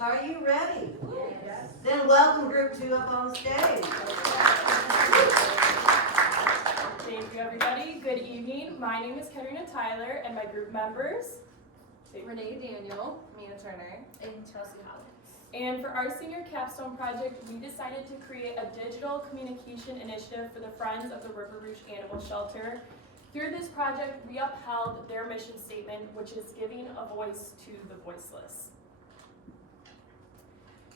Are you ready? Yes. Then welcome group 2 up on stage. Thank you, everybody. Good evening. My name is Katrina Tyler, and my group members, Renee Daniel, Mina Turner, and Chelsea Hollins. and for our senior capstone project, we decided to create a digital communication initiative for the Friends of the River Rouge Animal Shelter. Through this project, we upheld their mission statement, which is giving a voice to the voiceless.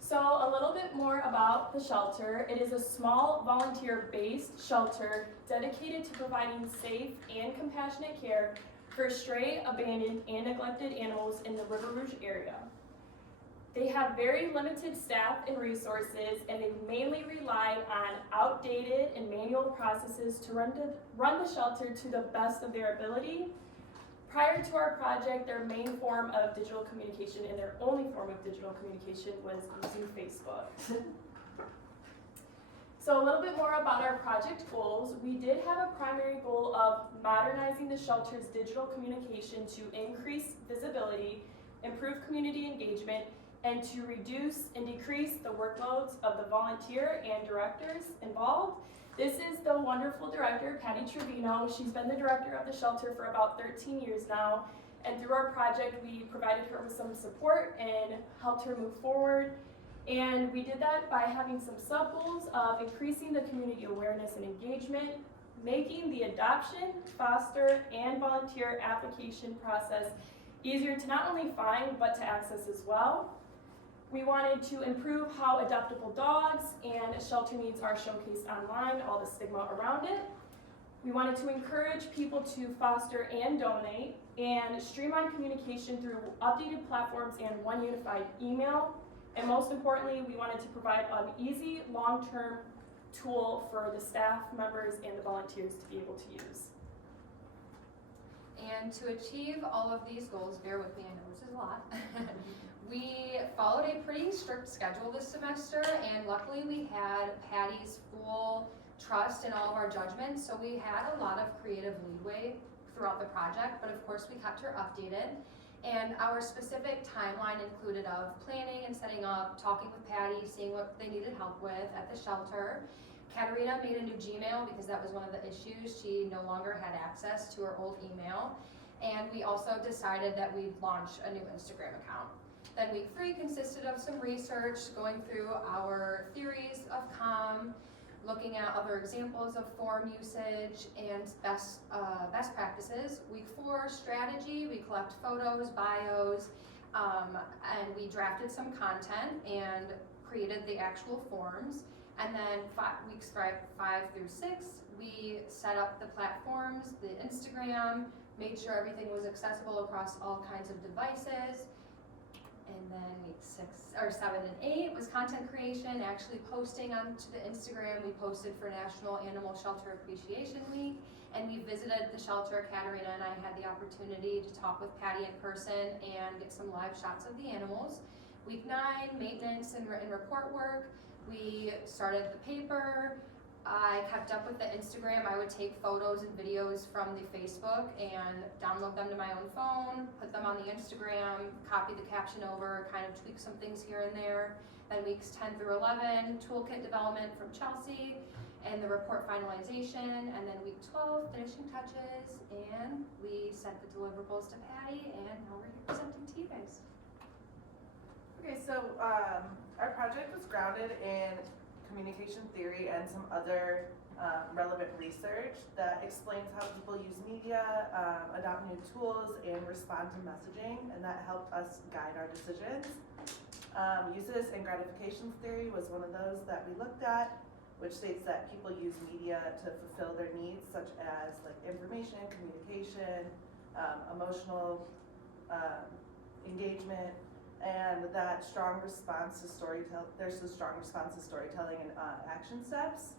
So a little bit more about the shelter. It is a small volunteer-based shelter dedicated to providing safe and compassionate care for stray, abandoned, and neglected animals in the River Rouge area. They have very limited staff and resources, and they mainly rely on outdated and manual processes to run the shelter to the best of their ability. Prior to our project, their main form of digital communication and their only form of digital communication was using Facebook. So a little bit more about our project goals. We did have a primary goal of modernizing the shelter's digital communication to increase visibility, improve community engagement, and to reduce and decrease the workloads of the volunteer and directors involved. This is the wonderful director, Patty Trevino. She's been the director of the shelter for about 13 years now, and through our project, we provided her with some support and helped her move forward. And we did that by having some sub-goals of increasing the community awareness and engagement, making the adoption, foster, and volunteer application process easier to not only find, but to access as well. We wanted to improve how adoptable dogs and shelter needs are showcased online, all the stigma around it. We wanted to encourage people to foster and donate, and streamline communication through updated platforms and one unified email. And most importantly, we wanted to provide an easy, long-term tool for the staff members and the volunteers to be able to use. And to achieve all of these goals, bear with me, I know this is a lot. We followed a pretty strict schedule this semester, and luckily we had Patty's full trust in all of our judgments, so we had a lot of creative leeway throughout the project, but of course we kept her updated. And our specific timeline included of planning and setting up, talking with Patty, seeing what they needed help with at the shelter. Katerina made a new Gmail because that was one of the issues. She no longer had access to her old email. And we also decided that we'd launch a new Instagram account. Then week 3 consisted of some research, going through our theories of comm, looking at other examples of form usage and best practices. Week 4, strategy. We collect photos, bios, and we drafted some content and created the actual forms. And then weeks 5 through 6, we set up the platforms, the Instagram, made sure everything was accessible across all kinds of devices. And then week 7 and 8 was content creation, actually posting onto the Instagram. We posted for National Animal Shelter Appreciation Week, and we visited the shelter. Katerina and I had the opportunity to talk with Patty in person and get some live shots of the animals. Week 9, maintenance and report work. We started the paper. I kept up with the Instagram. I would take photos and videos from the Facebook and download them to my own phone, put them on the Instagram, copy the caption over, kind of tweak some things here and there. Then weeks 10 through 11, toolkit development from Chelsea, and the report finalization. And then week 12, finishing touches, and we sent the deliverables to Patty, and now we're here presenting to you guys. Okay, so our project was grounded in communication theory and some other relevant research that explains how people use media, adopt new tools, and respond to messaging, and that helped us guide our decisions. Uses and gratifications theory was one of those that we looked at, which states that people use media to fulfill their needs, such as like information, communication, emotional engagement, and that strong response to there's a strong response to storytelling and action steps.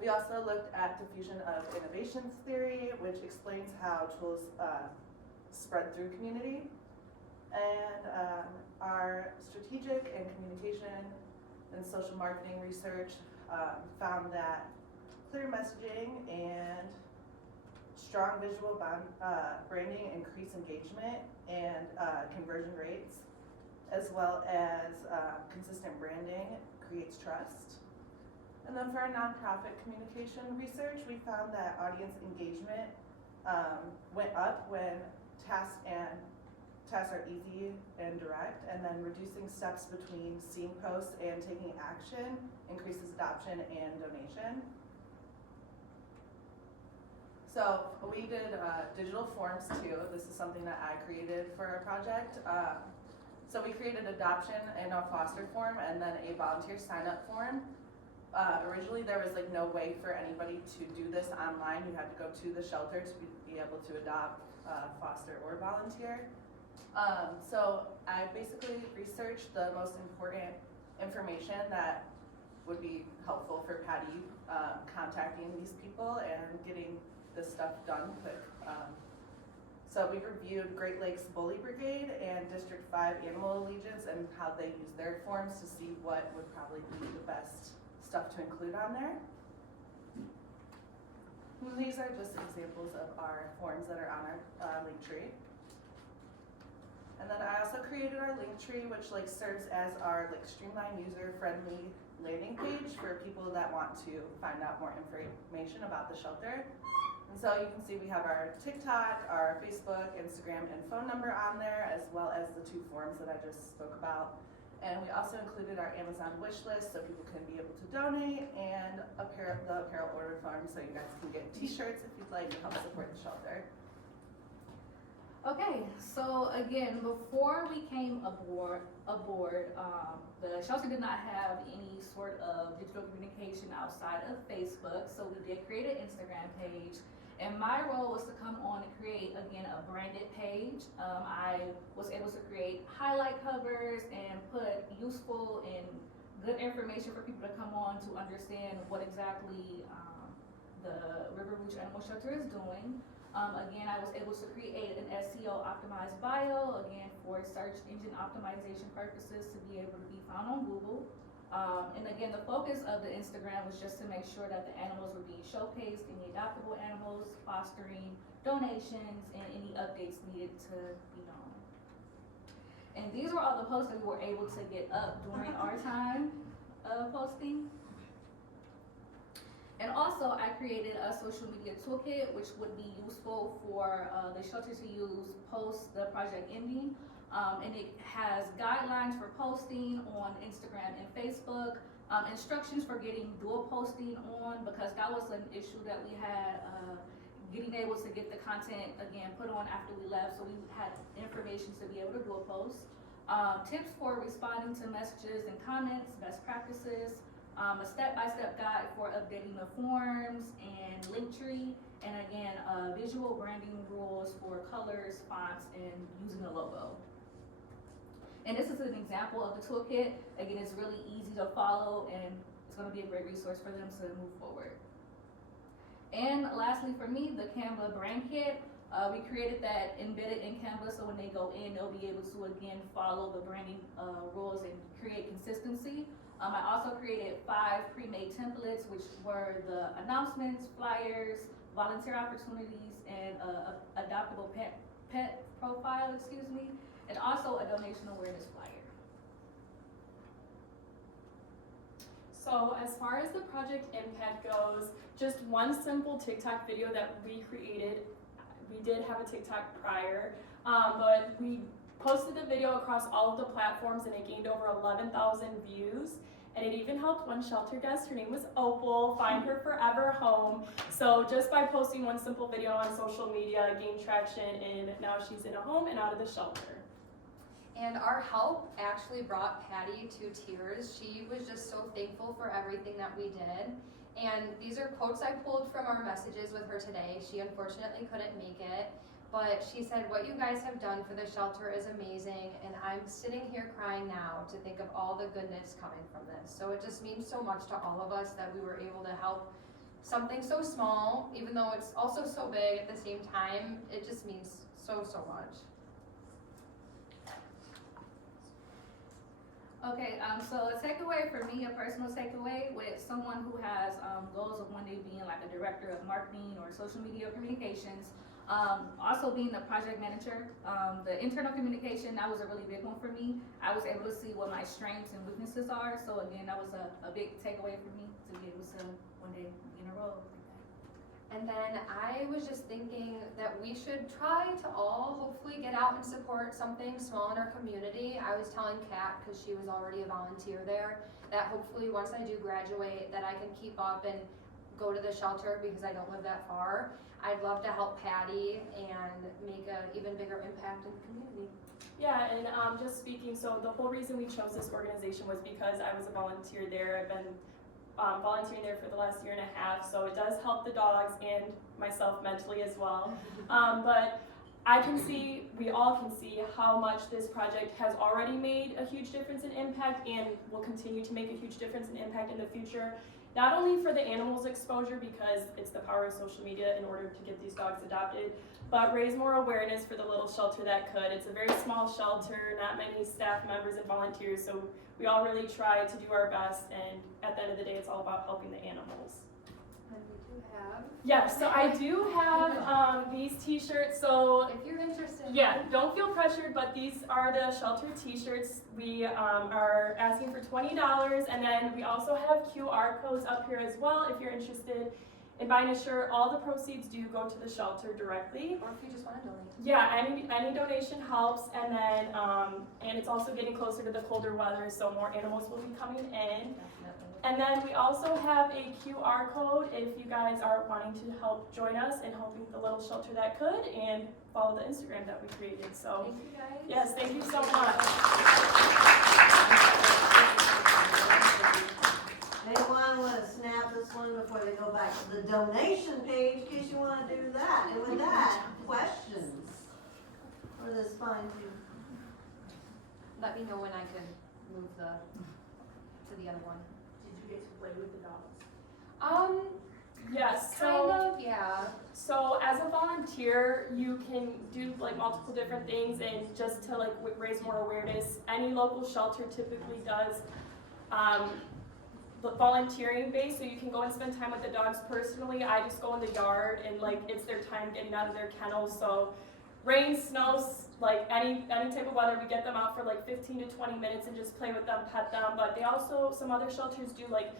We also looked at diffusion of innovations theory, which explains how tools spread through community. And our strategic and communication and social marketing research found that clear messaging and strong visual branding increase engagement and conversion rates. as well as consistent branding creates trust. And then for our nonprofit communication research, we found that audience engagement went up when tasks are easy and direct, and then reducing steps between seeing posts and taking action increases adoption and donation. So we did digital forms too. This is something that I created for our project. So we created adoption in a foster form and then a volunteer sign-up form. Originally there was like no way for anybody to do this online. You had to go to the shelter to be able to adopt, foster, or volunteer. So I basically researched the most important information that would be helpful for Patty contacting these people and getting this stuff done quick. So we reviewed Great Lakes Bully Brigade and District 5 Animal Allegiance and how they use their forms to see what would probably be the best stuff to include on there. And these are just examples of our forms that are on our link tree. And then I also created our link tree, which like serves as our like streamlined, user-friendly landing page for people that want to find out more information about the shelter. And so you can see we have our TikTok, our Facebook, Instagram, and phone number on there, as well as the 2 forms that I just spoke about. And we also included our Amazon wish list so people can be able to donate, and the apparel order form so you guys can get t-shirts if you'd like to help support the shelter. Okay, so again, before we came aboard, the shelter did not have any sort of digital communication outside of Facebook, so we did create an Instagram page. And my role was to come on and create, again, a branded page. I was able to create highlight covers and put useful and good information for people to come on to understand what exactly the River Rouge Animal Shelter is doing. Again, I was able to create an SEO optimized bio, again, for search engine optimization purposes to be able to be found on Google. And again, the focus of the Instagram was just to make sure that the animals were being showcased, any adoptable animals, fostering, donations, and any updates needed to be known. And these were all the posts that we were able to get up during our time of posting. And also, I created a social media toolkit, which would be useful for the shelter to use post the project ending. And it has guidelines for posting on Instagram and Facebook, instructions for getting dual posting on, because that was an issue that we had, getting able to get the content, again, put on after we left, so we had information to be able to dual post. Tips for responding to messages and comments, best practices, a step-by-step guide for updating the forms and link tree, and again, visual branding rules for colors, fonts, and using a logo. And this is an example of the toolkit. Again, it's really easy to follow, and it's going to be a great resource for them to move forward. And lastly for me, the Canva brand kit. We created that embedded in Canva, so when they go in, they'll be able to, again, follow the branding rules and create consistency. I also created 5 pre-made templates, which were the announcements, flyers, volunteer opportunities, and adoptable pet profile, and also a donation awareness flyer. So as far as the project impact goes, just one simple TikTok video that we created. We did have a TikTok prior, but we posted the video across all of the platforms and it gained over 11,000 views. And it even helped one shelter guest, her name was Opal, find her forever home. So just by posting one simple video on social media, it gained traction, and now she's in a home and out of the shelter. And our help actually brought Patty to tears. She was just so thankful for everything that we did. And these are quotes I pulled from our messages with her today. She unfortunately couldn't make it, but she said, "What you guys have done for the shelter is amazing, and I'm sitting here crying now to think of all the goodness coming from this." So it just means so much to all of us that we were able to help something so small, even though it's also so big at the same time. It just means so, so much. Okay, so a takeaway for me, a personal takeaway with someone who has goals of one day being like a director of marketing or social media communications, Also being the project manager, the internal communication, that was a really big one for me. I was able to see what my strengths and weaknesses are. So again, that was a big takeaway for me to be able to one day be in a role like that. And then I was just thinking that we should try to all hopefully get out and support something small in our community. I was telling Kat, because she was already a volunteer there, that hopefully once I do graduate that I can keep up and go to the shelter because I don't live that far. I'd love to help Patty and make an even bigger impact in the community. Yeah, and just speaking, so the whole reason we chose this organization was because I was a volunteer there. I've been volunteering there for the last year and a half, so it does help the dogs and myself mentally as well. But I can see, we all can see how much this project has already made a huge difference in impact and will continue to make a huge difference in impact in the future. Not only for the animals exposure, because it's the power of social media in order to get these dogs adopted, but raise more awareness for the little shelter that could. It's a very small shelter, not many staff members and volunteers, so we all really try to do our best, and at the end of the day, it's all about helping the animals. And we do have, Yes, so I do have these t-shirts, so if you're interested. yeah, don't feel pressured, but these are the shelter t-shirts. We are asking for $20, and then we also have QR codes up here as well if you're interested in buying a shirt. All the proceeds do go to the shelter directly. Or if you just want to donate. Yeah, any donation helps, and then and it's also getting closer to the colder weather, so more animals will be coming in. Definitely. And then we also have a QR code if you guys are wanting to help join us in helping the little shelter that could, and follow the Instagram that we created. So Thank you guys. yes, thank you so much. Anyone want to snap this one before they go back to the donation page, in case you want to do that? And with that, questions for this fine too. Let me know when I can move to the other one. Did you get to play with the dogs? Yes. Kind of, yeah. So as a volunteer, you can do like multiple different things, and just to like raise more awareness. Any local shelter typically does the volunteering base, so you can go and spend time with the dogs personally. I just go in the yard, and like it's their time getting out of their kennels. So rain, snows, like any type of weather, we get them out for like 15 to 20 minutes and just play with them, pet them. But they also, some other shelters do like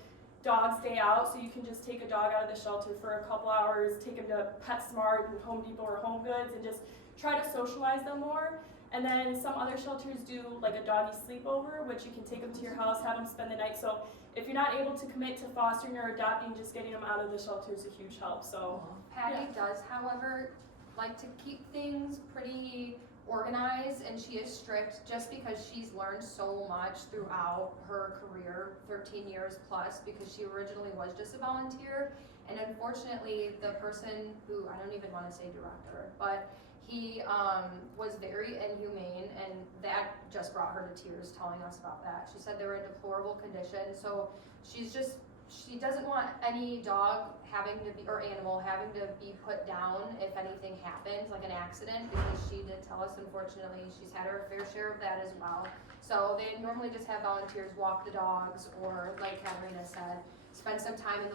Dog's Day Out, so you can just take a dog out of the shelter for a couple hours, take him to PetSmart and Home Depot or Home Goods, and just try to socialize them more. And then some other shelters do like a doggy sleepover, which you can take them to your house, have them spend the night. So if you're not able to commit to fostering or adopting, just getting them out of the shelter is a huge help. So Patty does, however, like to keep things pretty organized, and she is strict just because she's learned so much throughout her career, 13 years plus, because she originally was just a volunteer. And unfortunately, the person who, I don't even want to say director, but he was very inhumane, and that just brought her to tears telling us about that. She said they were in deplorable condition, so she doesn't want any dog having to be, or animal having to be put down if anything happens, like an accident, because she did tell us, unfortunately, she's had her fair share of that as well. So they normally just have volunteers walk the dogs, or like Katarina said, spend some time with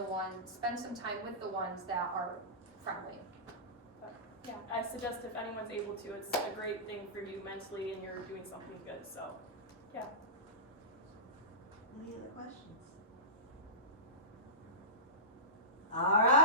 the ones that are friendly. yeah, I suggest if anyone's able to, it's a great thing for you mentally, and you're doing something good. So yeah. Any other questions? All right.